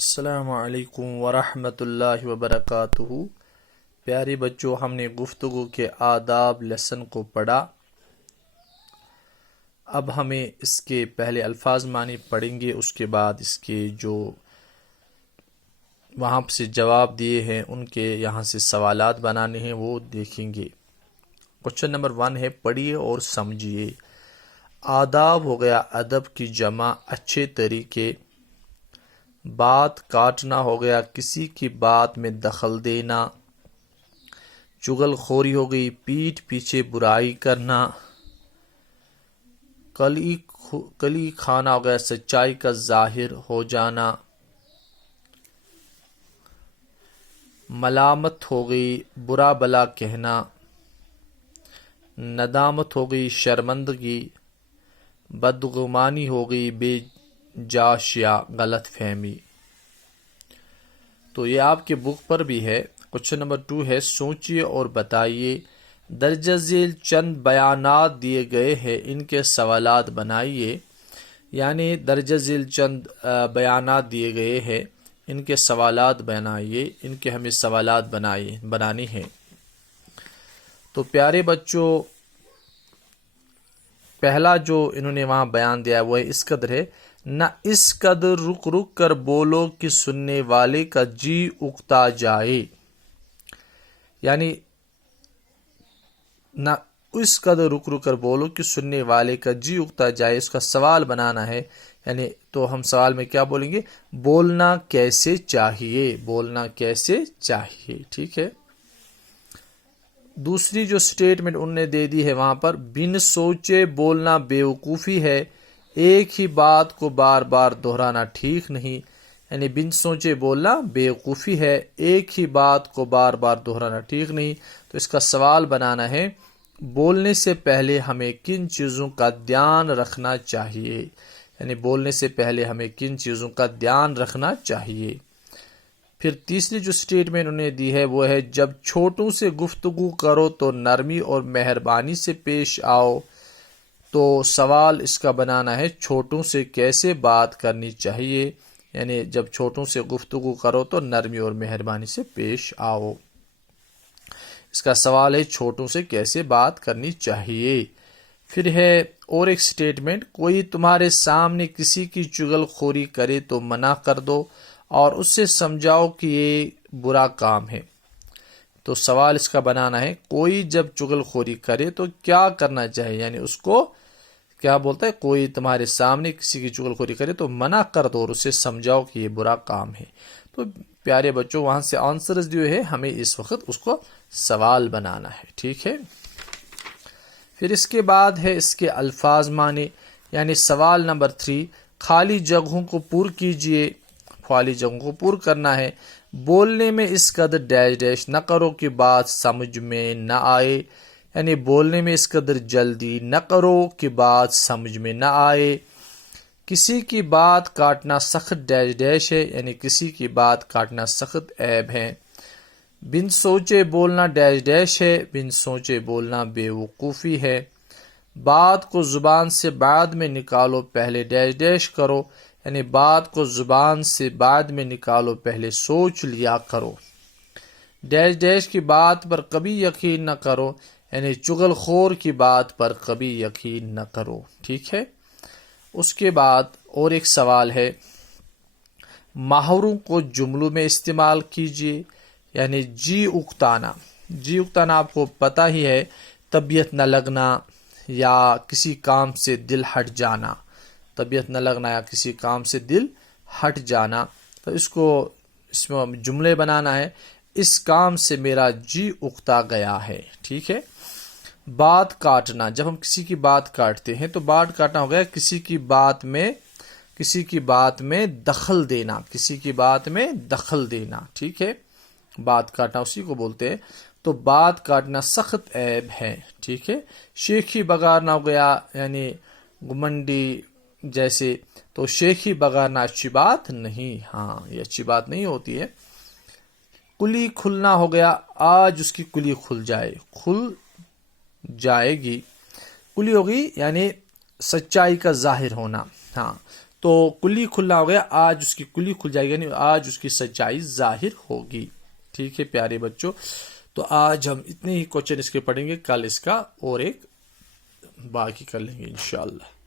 السلام علیکم ورحمۃ اللہ وبرکاتہ۔ پیارے بچوں، ہم نے گفتگو کے آداب لیسن کو پڑھا۔ اب ہمیں اس کے پہلے الفاظ معنی پڑھیں گے، اس کے بعد اس کے جو وہاں سے جواب دیے ہیں ان کے یہاں سے سوالات بنانے ہیں وہ دیکھیں گے۔ کوشچن نمبر 1 ہے، پڑھیے اور سمجھیے۔ آداب ہو گیا ادب کی جمع، اچھے طریقے۔ بات کاٹنا ہو گیا کسی کی بات میں دخل دینا۔ چغل خوری ہو گئی پیٹھ پیچھے برائی کرنا۔ کلی کھانا ہو گیا سچائی کا ظاہر ہو جانا۔ ملامت ہو گئی برا بلا کہنا۔ ندامت ہو گئی شرمندگی۔ بدگمانی ہو گئی بے جاش یا غلط فہمی۔ تو یہ آپ کے بک پر بھی ہے۔ کوشچن نمبر 2 ہے، سوچیے اور بتائیے۔ درجہ ذیل چند بیانات دیے گئے ہیں، ان کے سوالات بنائیے۔ یعنی درجہ ذیل چند بیانات دیے گئے ہیں، ان کے سوالات بنائیے، ان کے ہمیں سوالات بنانے ہیں۔ تو پیارے بچوں، پہلا جو انہوں نے وہاں بیان دیا وہ ہے اس قدر ہے، نہ اس قدر رک رک کر بولو کہ سننے والے کا جی اکتا جائے۔ یعنی نہ اس قدر رک رک کر بولو کہ سننے والے کا جی اکتا جائے، اس کا سوال بنانا ہے۔ یعنی تو ہم سوال میں کیا بولیں گے؟ بولنا کیسے چاہیے، بولنا کیسے چاہیے، ٹھیک ہے۔ دوسری جو سٹیٹمنٹ انہوں نے دے دی ہے وہاں پر، بن سوچے بولنا بیوقوفی ہے، ایک ہی بات کو بار بار دہرانا ٹھیک نہیں۔ یعنی بن سوچے بولنا بیوقوفی ہے، ایک ہی بات کو بار بار دہرانا ٹھیک نہیں۔ تو اس کا سوال بنانا ہے، بولنے سے پہلے ہمیں کن چیزوں کا دھیان رکھنا چاہیے۔ یعنی بولنے سے پہلے ہمیں کن چیزوں کا دھیان رکھنا چاہیے۔ پھر تیسری جو سٹیٹمنٹ انہوں نے دی ہے وہ ہے، جب چھوٹوں سے گفتگو کرو تو نرمی اور مہربانی سے پیش آؤ۔ تو سوال اس کا بنانا ہے، چھوٹوں سے کیسے بات کرنی چاہیے۔ یعنی جب چھوٹوں سے گفتگو کرو تو نرمی اور مہربانی سے پیش آؤ۔ اس کا سوال ہے، چھوٹوں سے کیسے بات کرنی چاہیے۔ پھر ہے اور ایک سٹیٹمنٹ، کوئی تمہارے سامنے کسی کی چغل خوری کرے تو منع کر دو اور اس سے سمجھاؤ کہ یہ برا کام ہے۔ تو سوال اس کا بنانا ہے، کوئی جب چغل خوری کرے تو کیا کرنا چاہیے۔ یعنی اس کو کیا بولتا ہے، کوئی تمہارے سامنے کسی کی چغل خوری کرے تو منع کر دو اور اسے سمجھاؤ کہ یہ برا کام ہے۔ تو پیارے بچوں، وہاں سے آنسرز جو ہے ہمیں اس وقت اس کو سوال بنانا ہے، ٹھیک ہے۔ پھر اس کے بعد ہے اس کے الفاظ معنی۔ یعنی سوال نمبر 3، خالی جگہوں کو پر کیجئے۔ خالی جگہوں کو پر کرنا ہے۔ بولنے میں اس قدر ڈیش ڈیش نہ کرو کہ بات سمجھ میں نہ آئے۔ یعنی بولنے میں اس قدر جلدی نہ کرو کہ بات سمجھ میں نہ آئے۔ کسی کی بات کاٹنا سخت ڈیش ڈیش ہے، یعنی کسی کی بات کاٹنا سخت عیب ہے۔ بن سوچے بولنا ڈیش ڈیش ہے، بن سوچے بولنا بے وقوفی ہے۔ بات کو زبان سے بعد میں نکالو پہلے ڈیش ڈیش کرو، یعنی بات کو زبان سے بعد میں نکالو پہلے سوچ لیا کرو۔ ڈیش ڈیش کی بات پر کبھی یقین نہ کرو، یعنی چغل خور کی بات پر کبھی یقین نہ کرو، ٹھیک ہے۔ اس کے بعد اور ایک سوال ہے، محاوروں کو جملوں میں استعمال کیجیے۔ یعنی جی اکتانا، جی اکتانا آپ کو پتہ ہی ہے، طبیعت نہ لگنا یا کسی کام سے دل ہٹ جانا۔ طبیعت نہ لگنا یا کسی کام سے دل ہٹ جانا، تو اس میں جملے بنانا ہے، اس کام سے میرا جی اکتا گیا ہے، ٹھیک ہے۔ بات کاٹنا، جب ہم کسی کی بات کاٹتے ہیں تو بات کاٹنا ہو گیا کسی کی بات میں دخل دینا، کسی کی بات میں دخل دینا، ٹھیک ہے۔ بات کاٹنا اسی کو بولتے ہیں۔ تو بات کاٹنا سخت عیب ہے، ٹھیک ہے۔ شیخی بگارنا ہو گیا، یعنی گمنڈی جیسے، تو شیخی بگارنا اچھی بات نہیں، ہاں یہ اچھی بات نہیں ہوتی ہے۔ کلی کھلنا ہو گیا، آج اس کی کلی کھل جائے گی۔ کلی ہوگی یعنی سچائی کا ظاہر ہونا، ہاں تو کلی کھلنا ہو گیا، آج اس کی کلی کھل جائے گی، یعنی آج اس کی سچائی ظاہر ہوگی. ٹھیک ہے پیارے بچوں، تو آج ہم اتنے ہی کوشچن اس کے پڑھیں گے، کل اس کا اور ایک باقی کر لیں گے انشاءاللہ.